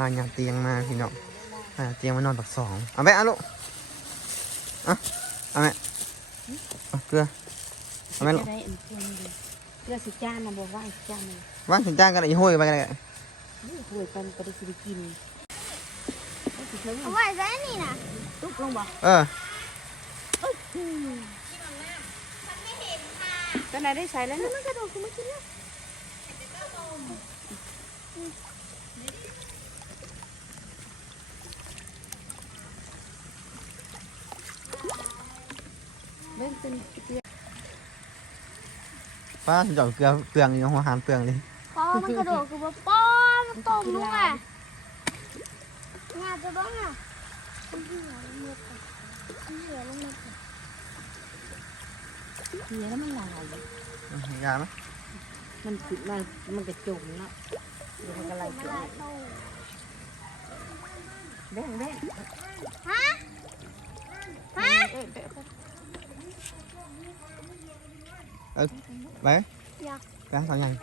าหยาเตียงมาพี่น้องหาเตียงมานอนปักสองเอาไปเอาลูกเอาเอาไหมเอาเกลือเอาไหมลูกจะได้อันเพื่อนดีเพื่อสิจ้านนะบอกว่าสิจ้านเลยว่างถึงจ้างกันอีห้อยไปกันเลยหวยปันไปได้สิได้กินเอาสิเถิงเอาไว้ซะนี่นะตุ๊กลงบ่เออตอนไหนได้ใช้แล้วนะมันกระโดดขึ้นมากินแล้ว เบิ่งเป็นเกลือป้าฉันจะเอาเกลือเปลืองอยู่หัวหารเปลืองเลยพอมันกระโดดคือว่าป้อนมันตกลงอะงานจะบ้างอะมันเหลือลงมาก่อนมันเหลือลงมาก่อนเกลือแล้วมันลายยาไหมมันขึ้นมามันกระจมเนาะเดี๋ยวมันก็ไหลมันเกลือลายโตแบ่งแบ่งฮะฮะ เอ้ยแบ่ง ไป อยาก ไปหาสาวใหญ่ ยัง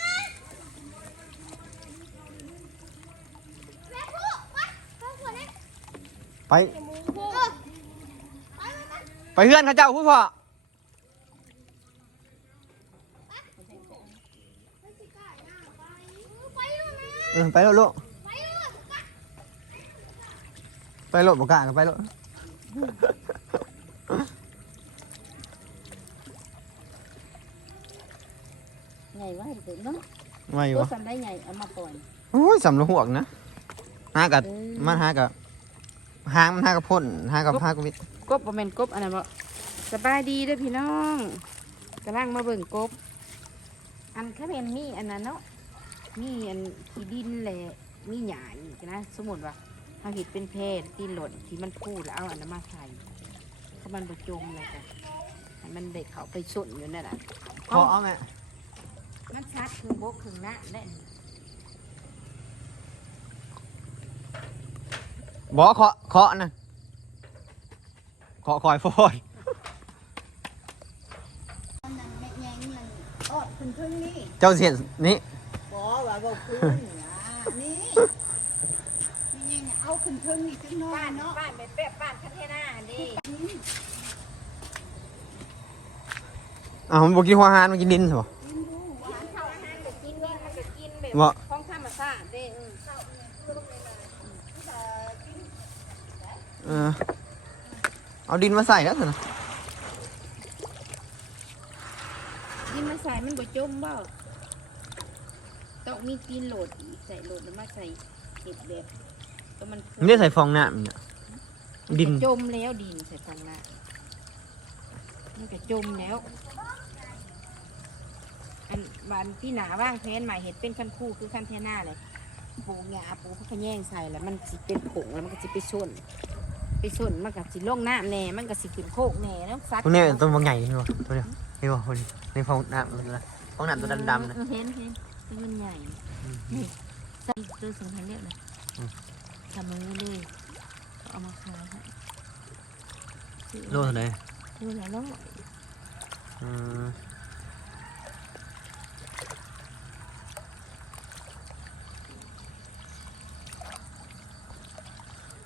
อ่ะแม่พูไปไปขวดนี้ ไป เดี๋ยวมึงพูไปไปไป ไปเพื่อนเขาเจ้าผู้พ่อ ไปสิกายหน้าไปไปดูนะ เออไปโลดลูก ไปดู ไปโลดบอกกล้าก็ไปโล ดไงวะเด็กเนาะไม่อยู่ตัววะสันได้ไงเอามาปล่อยโอ้ยสำลักหวกนะหากับเออมันหากับหางมันหากับพ่นหากับหากับวิทกบบ่แม่นกบอันนั้นบ่สบายดีเด้อพี่น้องกำลังมาเบิ่งกบ อันแค่เป็นมีอันนั้นเนาะมีอันที่ดินแหละมีหญ้าอีกนะ สมมุติว่า เฮาเฮ็ดเป็นแพร่ตีนหล่นที่มันพูดแล้วเอาอันนั้นมาใส่ถ้ามันบ่จมเลยก็ให้มันได้เข้าไปสุ่นอยู่นั่นน่ะพอเอาไหมมันชัดครึ่งบกครึ่งหน้าได้บอกเคาะเคาะนะเคาะคอยโฟดมันนั่นแม่แยงมันออดขึ้นพึ่งนี่เจ้าเสียนนี่บอกว่าบอกพึ่งนะนี่แม่แยง เนี่ยเอาขึ้นพึ่งนี่จังน้อยเนาะบ้านเป็นเป๊ะบ้านคันเทน่าดิอ้าวมันบอกกินหัวหานมันกินดินเหรออาหารเข้าอาหารก็กินนี่มันก็กินแบบบ่ของธรรมชาติเด้เออเออเอาดินมาใส่แล้วสินะดินมาใส่มันบ่จมบ่ต้องมีตีนโหลดอีกใส่โหลดแล้วมาใส่เห็ดแบบ ก็มันมันได้ใส่ฟองน้ำเนี่ยดิน จมแล้วดินใส่ฟองน้ำมันก็จมแล้ว อันบานที่หนาว่างแพนใหม่เห็ดเป็นคันคู่คือคันเทน่าเลยปลูกหญ้าปลูกพักแย่งใส่แล้วมันสิเป็นผงแล้วมันก็สิไปส่วนไปส่วนมันก็สิลงน้ำแหน่มันก็สิขึ้นโคกแหน่แล้วซัดตัวเนี้ยตัวบางใหญ่นี่วะตัวเนี้ยนี่วะคนในฟองน้ำมันละฟองน้ำตัวดำๆนะเออเห็นเห็นตัวมันใหญ่นี่ใส่ตัวสองพันเรียบเลยอืม ทำมือเลยเอามาขายให้โลเท่าไหร่ดูแลแล้วอืม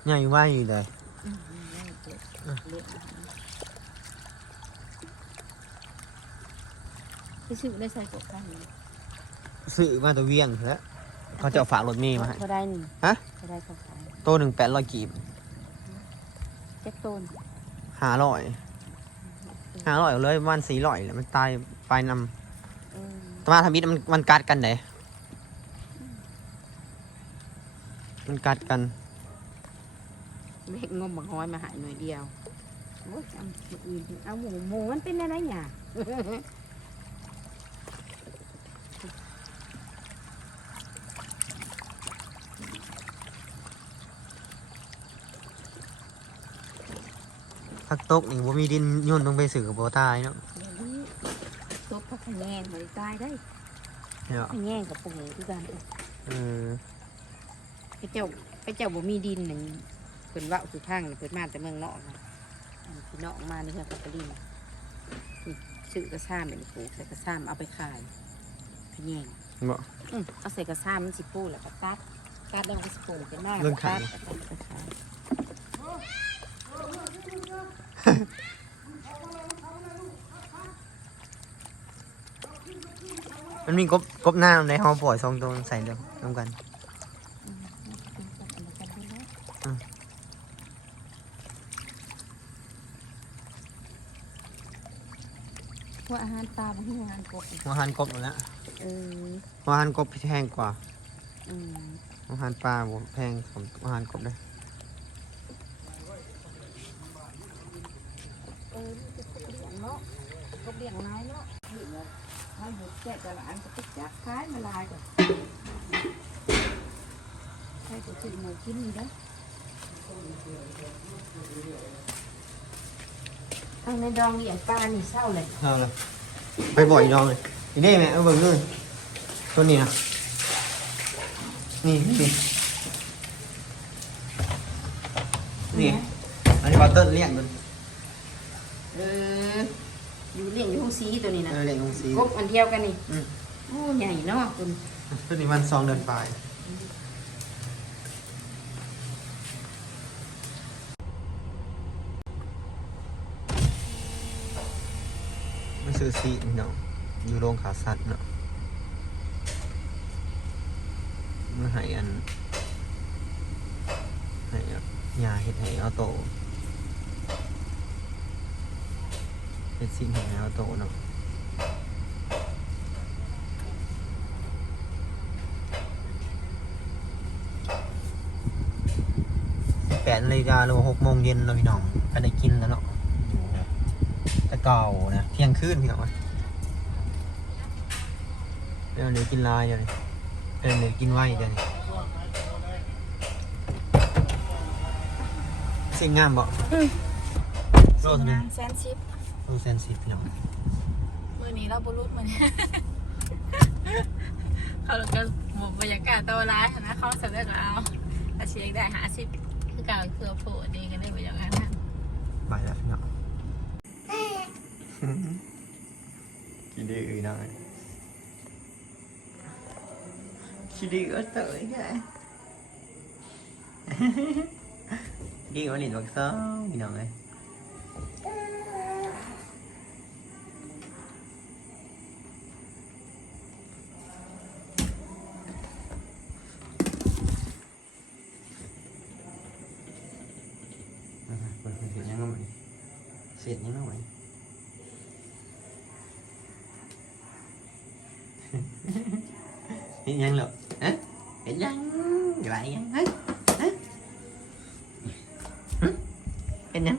ใหญ่ว่าอยู่เลยอืมอืมอืมเจ็บเลือดที่ชื่อได้ใส่กบกันซื้อมาแตัวเวียงแล้วเขาจะเอาฝากรถเมย์มาให้เขาได้นี่ฮะ เขาได้เขาขายตัวหนึ่งแปดร้อยกีบเจ็บต้นห้าร้อยห้าร้อยเอาเลยประมันสี่ร้อยแล้วมันตายปลายนเออำตมาทำมิดมันมันกัดกันไหนมันกัดกัน เล็กงมบังห้อยมาหายหน่อยเดียวโอ้ยเอาอย่างอื่นเอาหมูหมูมันเป็นอะไรเนี่ย ตกนี่ว่ามีดินโย่นลงไปสื่อกับโบตายเนาะเดี๋ยวนี้ซบพักขะแยงหอยตายได้เนี่ยขะแยงกับปูคือกันเออไปเจ้าไปเจ้าบ่มีดินนั่นเพิ่นเว่าคือทางนี่เพิ่นมาแต่เมืองนอกนะอันที่นอกมาในเฮือนกับปรินนี่ซื้อกระซ่ามเป็นปลูกใส่กระซ่ามเอาไปขายขยงบ่อืมเอาใส่กระซ้ำมันสิปูแล้วก็ตัดตัดแล้วมันก็สิปูเป็นหน้าเรื่องไข่ตัดตัดตัดตัด มันมีกบกบหน้าในห้องปล่อยสองตัวใส่เดียวรวมกันอืมว่าอาหารปลาบางที่อาหารกบอาหารกบหมดแล้วเอออาหารกบแพงกว่าอืมอาหารปลาบ่แพงของอาหารกบเลย เออมันจะกบเลี้ยงเนาะ กบเลี้ยงน้อยเนาะนี่เนาะให้หมดแก่แต่ละอันก็ไปจับคล้ายมาลายก่อนให้ตัวถึงหมูกินนี่นะเอาในดองเลี้ยงปลานี่เศร้าเลยเอาเลยไปบ่อยน้องเลยนี่ได้ไหมเอา อยู่เลี้ยงอยู่ห้องซีตัวนี้นะเออเลี้ยงของสีกบอันเดียวกันนี่อืมโอ้ใหญ่เนาะคุณตัวนี้มันสองเดือนปลายมันซื้อซีนี่เนาะอยู่โรงขาสัตว์เนาะมันให้อันให้ยาเห็ดให้เอาโต เห็ดสิ่งให้เอาโตเนาะแปดนาฬิกาหรือว่าหกโมงเย็นเราะพี่น้องก็ได้กินแล้วเนาะแต่เก่านะเที่ยงคืนพี่น้องเดี๋ยวนี้กินลายเดี๋ยวนี้เดี๋ยวนี้กินไวเดี๋ยวนี้สิ่งงามบ่โลดนะแซนชิป โลเซนสิบพี่น้องมือนี้เราบรุษมือนี้ เขาก็หมดบรรยากาศตัวร้ายนะเขาสำเร็จแล้วอาชีพได้หาสิบคือเก่าคือโผล่ดีกันได้บรรยากาศนะไปแล้วพี่น้องกินดีอื่นหน่อยคิดดีก็เตยไง đi ở liền hoặc sớm đi nào đây Xịt Xịt nhá mày Xịt nhá lục Hả? Xịt nhá Lại nhá Hả? Hả? เป็นยัง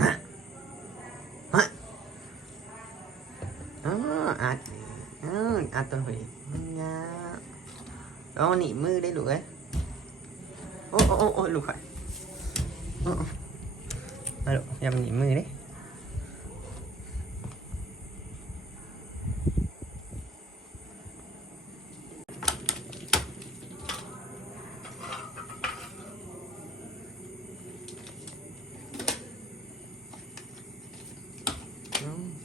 มามาอ๋ออัดเออ อัดตัวหอยงาเอาหนีมือได้ลูกเอ้ยโอ้โอ้โอ้โอ้ลูกไข่มาลูกยำหนีมือดิ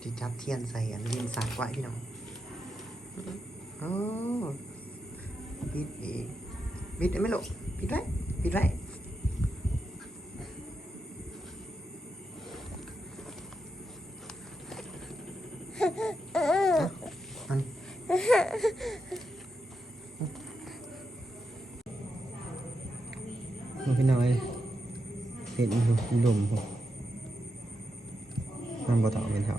จิจับเทียนใส่อันนี้สากไว้พี่น้อง โอ้ปิดเอีกปิดได้ไหมลูกปิดไว้ปิดไว้มันพี่น้อยเห็นอยู่ดมผมมันบ่ต่อเป็นเถา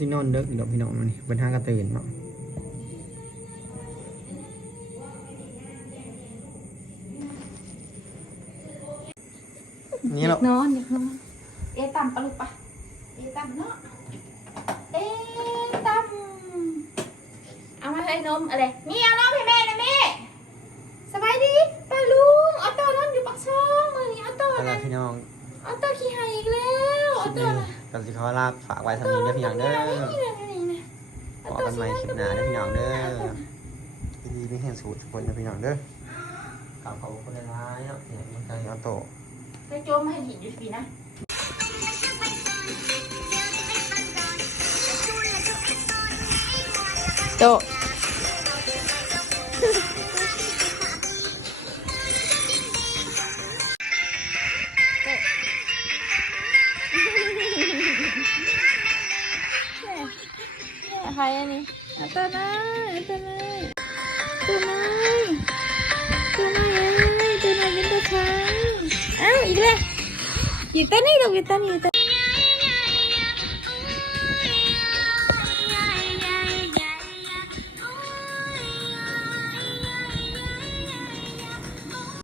สินอนเด็กอีกดอกพี่น้องมันนี่เป็นห้างกระตื่นเนาะนี่หรอกนอนอยากนอนเอะตำปะลูกปะเอะตำเนาะเอะตำเอามาให้นมอะไรนี่เอานมให้แม่นะแม่สบายดีป้าลุงเอาตัวนอนอยู่ตัวขี้หายอีกแล้วเอาคลิปตัวนี้ กันสิเขาลาฝากไว้ทำนี้เด้อพี่น้องเด้อนี่นะนี่นะขอกันใหม่คลิปหน้าเด้อพี่น้องเด้อดีๆไม่เห็นสูตรทุกคนนะพี่น้องเด้อขอบคุณคนร้ายๆเนาะเนี่ยมันการเอาโตไปโจมให้หินอยู่สินะโต ตายอัตายอัตายอัตนายเอ้ยอัตนายเป็นตาช้างอ้าวอีกแล้วอยู่ตานี้ลูกอยู่ตานี้อยู่ตัว